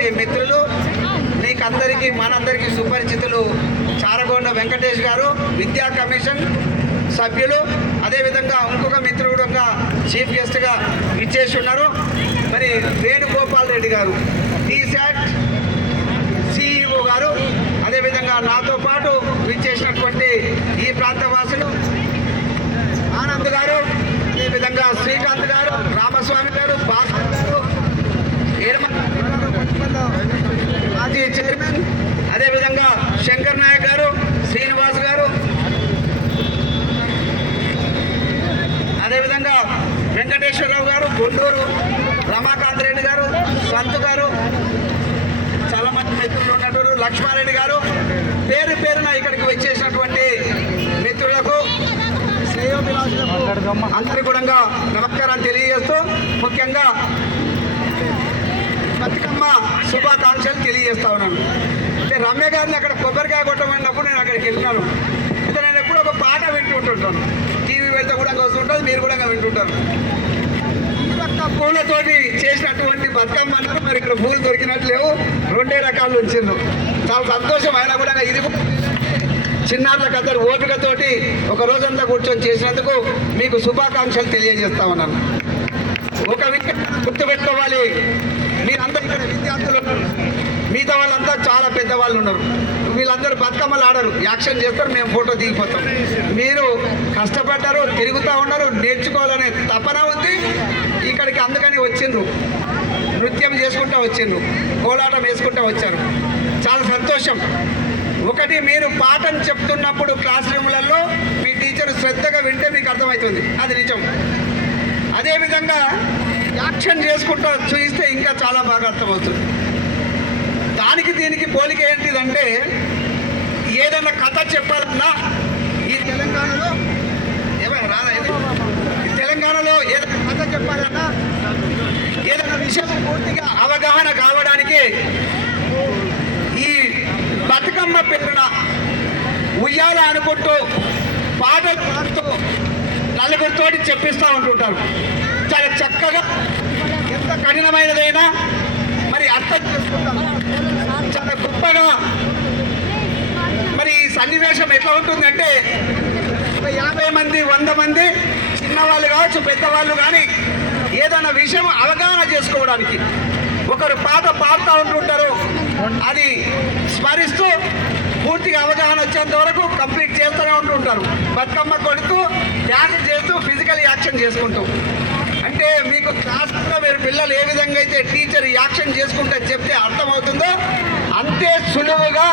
వచ్చినటువంటి మిత్రులు మీకందరికీ మనందరికీ సుపరిచితులు చారగొండ వెంకటేష్ గారు, విద్యా కమిషన్ సభ్యులు, అదేవిధంగా ఇంకొక మిత్రుడు కూడా చీఫ్ గెస్ట్గా ఇచ్చేసి ఉన్నారు. మరి వేణుగోపాల్ రెడ్డి గారు టీశాట్ సిఇఓ గారు, అదేవిధంగా నాతో పాటు విచ్చేసినటువంటి ఈ ప్రాంత వాసులు ఆనంద్ గారు, అదేవిధంగా శ్రీకాంత్ గారు, రామస్వామి గారు, భాస్కర్ గారు, మాజీ చైర్మన్, అదేవిధంగా శంకర్ నాయక్ గారు, శ్రీనివాస్ గారు, అదేవిధంగా వెంకటేశ్వరరావు గారు, గుంటూరు రమాకాంత్ రెడ్డి గారు, సంతు గారు, చాలా మంది మిత్రులు ఉన్నట్టు లక్ష్మారెడ్డి గారు, పేరు పేరున ఇక్కడికి వచ్చేసినటువంటి మిత్రులకు అందరి కూడా నమస్కారాలు తెలియజేస్తూ ముఖ్యంగా బతుకమ్మ శుభాకాంక్షలు తెలియజేస్తా ఉన్నాను. అంటే రమ్య గారిని అక్కడ కొబ్బరికాయ కొట్టమన్నప్పుడు నేను అక్కడికి వెళ్ళినాను. అయితే నేను ఎప్పుడు ఒక పాట వింటుంటాను, టీవీ వెళ్తే కూడా వస్తుంటుంది, మీరు కూడా వింటుంటారు. పూలతోటి చేసినటువంటి బతుకమ్మ అన్నారు. మరి ఇక్కడ పూలు దొరికినట్లు లేవు, 2 రకాలు ఉంచిండ్రు. చాలా సంతోషం. అయినా కూడా ఇది చిన్నారులకందరూ ఓపికతోటి ఒక రోజంతా కూర్చొని చేసినందుకు మీకు శుభాకాంక్షలు తెలియజేస్తా ఉన్నాను. ఒక విషయం గుర్తుపెట్టుకోవాలి, మీరందరూ ఇక్కడ విద్యార్థులు, మిగతా వాళ్ళంతా చాలా పెద్దవాళ్ళు ఉన్నారు. వీళ్ళందరూ బతుకమ్మలు ఆడరు, యాక్షన్ చేస్తారు, మేము ఫోటో దిగిపోతాం. మీరు కష్టపడ్డారు, తిరుగుతూ ఉన్నారు, నేర్చుకోవాలనే తపన ఉంది ఇక్కడికి, అందుకని వచ్చిండ్రు. నృత్యం చేసుకుంటూ వచ్చిండ్రు, కోలాటం వేసుకుంటూ వచ్చారు. చాలా సంతోషం. ఒకటి, మీరు పాఠం చెప్తున్నప్పుడు క్లాస్ రూమ్లలో మీ టీచర్ శ్రద్ధగా వింటే మీకు అర్థమవుతుంది, అది నిజం. అదేవిధంగా యాక్షన్ చేసుకుంటూ చూస్తే ఇంకా చాలా బాగా అర్థమవుతుంది. దానికి దీనికి పోలిక ఏంటిదంటే, ఏదైనా కథ చెప్పాలన్నా ఈ తెలంగాణలో తెలంగాణలో ఏదైనా కథ చెప్పాలన్నా, ఏదైనా విషయం పూర్తిగా అవగాహన కావడానికి ఈ బతుకమ్మ పేరున ఉయ్యాల అనుకుంటూ పాటలు పాడుతూ నలుగురితోటి చెప్పిస్తూ ఉంటుంటారు. చాలా చక్కగా, ఎంత కఠినమైనదైనా మరి అర్థం చేసుకుంటాం. చాలా గొప్పగా మరి ఈ సన్నివేశం ఎట్లా ఉంటుందంటే, 50 మంది 100 మంది చిన్నవాళ్ళు కావచ్చు, పెద్దవాళ్ళు కానీ ఏదైనా విషయం అవగాహన చేసుకోవడానికి ఒకరు పాట పాడుతూ ఉంటుంటారు, అది స్మరిస్తూ పూర్తిగా అవగాహన వచ్చేంత వరకు కంప్లీట్ చేస్తూనే ఉంటుంటారు. బతుకమ్మ కొడుతూ, డ్యాన్స్ చేస్తూ, ఫిజికల్ యాక్షన్ చేసుకుంటూ. అంటే మీకు క్లాస్లో మీరు పిల్లలు ఏ విధంగా అయితే టీచర్ యాక్షన్ చేసుకుంటే చెప్తే అర్థమవుతుందో అంతే సులువుగా